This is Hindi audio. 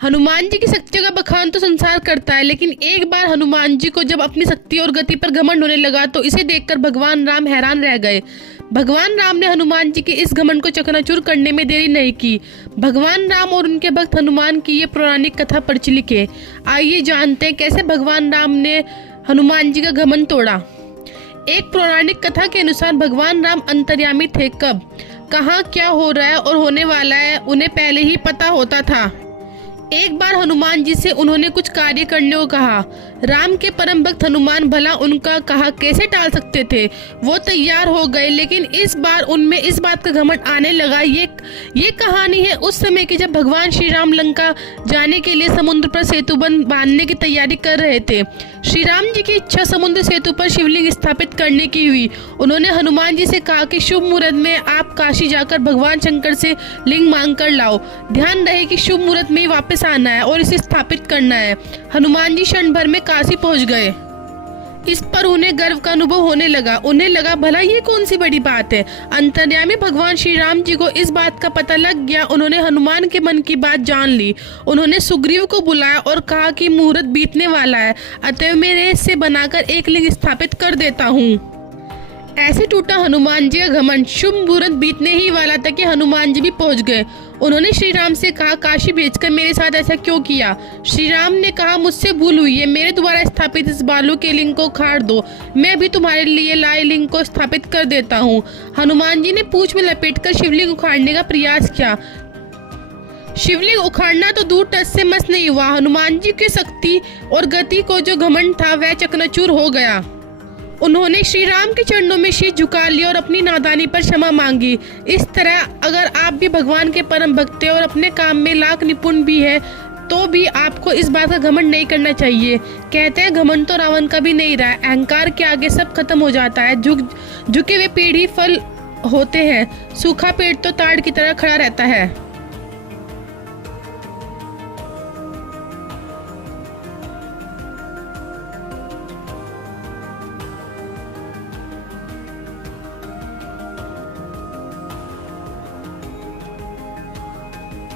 हनुमान जी की शक्तियों का बखान तो संसार करता है, लेकिन एक बार हनुमान जी को जब अपनी शक्ति और गति पर घमंड होने लगा तो इसे देखकर भगवान राम हैरान रह गए। भगवान राम ने हनुमान जी के इस घमंड को चकनाचूर करने में देरी नहीं की। भगवान राम और उनके भक्त हनुमान की ये पौराणिक कथा प्रचलित है। आइए जानते हैं कैसे भगवान राम ने हनुमान जी का घमंड तोड़ा। एक पौराणिक कथा के अनुसार भगवान राम अंतर्यामी थे। कब, कहाँ, क्या हो रहा है और होने वाला है उन्हें पहले ही पता होता था। एक बार हनुमान जी से उन्होंने कुछ कार्य करने को कहा। राम के परम भक्त हनुमान भला उनका कहा कैसे टाल सकते थे। वो तैयार हो गए, लेकिन इस बार उनमें इस बात का घमंड आने लगा। ये कहानी है उस समय की जब भगवान श्री राम लंका जाने के लिए समुद्र पर सेतु बांधने की तैयारी कर रहे थे। श्री राम जी की इच्छा समुद्र सेतु पर शिवलिंग स्थापित करने की हुई। उन्होंने हनुमान जी से कहा कि शुभ मुहूर्त में आप काशी जाकर भगवान शंकर से लिंग मांग कर लाओ। ध्यान रहे कि शुभ मुहूर्त में ही वापस आना है और इसे स्थापित करना है। हनुमान जी क्षण भर में काशी पहुंच गए। इस पर उन्हें गर्व का अनुभव होने लगा। उन्हें लगा भला ये कौन सी बड़ी बात है। अंतर्यामी भगवान श्री राम जी को इस बात का पता लग गया। उन्होंने हनुमान के मन की बात जान ली। उन्होंने सुग्रीव को बुलाया और कहा कि मुहूर्त बीतने वाला है, अतएव मैं इससे बनाकर एक लिंग स्थापित कर देता हूँ। ऐसे टूटा हनुमान जी का घमंड। शुभ मुहूर्त बीतने ही वाला था कि हनुमान जी भी पहुंच गए। उन्होंने श्री राम से कहा काशी भेजकर मेरे साथ ऐसा क्यों किया। श्री राम ने कहा मुझसे भूल हुई है, मेरे द्वारा स्थापित इस बालू के लिंग को उखाड़ दो, मैं भी तुम्हारे लिए लाए लिंग को स्थापित कर देता हूँ। हनुमान जी ने पूंछ में लपेटकर शिवलिंग उखाड़ने का प्रयास किया। शिवलिंग उखाड़ना तो दूर टस से मस नहीं हुआ। हनुमान जी की शक्ति और गति को जो घमंड था वह चकनाचूर हो गया। उन्होंने श्री राम के चरणों में शीश झुका लिया और अपनी नादानी पर क्षमा मांगी। इस तरह अगर आप भी भगवान के परम भक्त हैं और अपने काम में लाख निपुण भी है तो भी आपको इस बात का घमंड नहीं करना चाहिए। कहते हैं घमंड तो रावण का भी नहीं रहा। अहंकार के आगे सब खत्म हो जाता है। झुके हुए पेड़ ही फल होते हैं, सूखा पेड़ तो ताड़ की तरह खड़ा रहता है।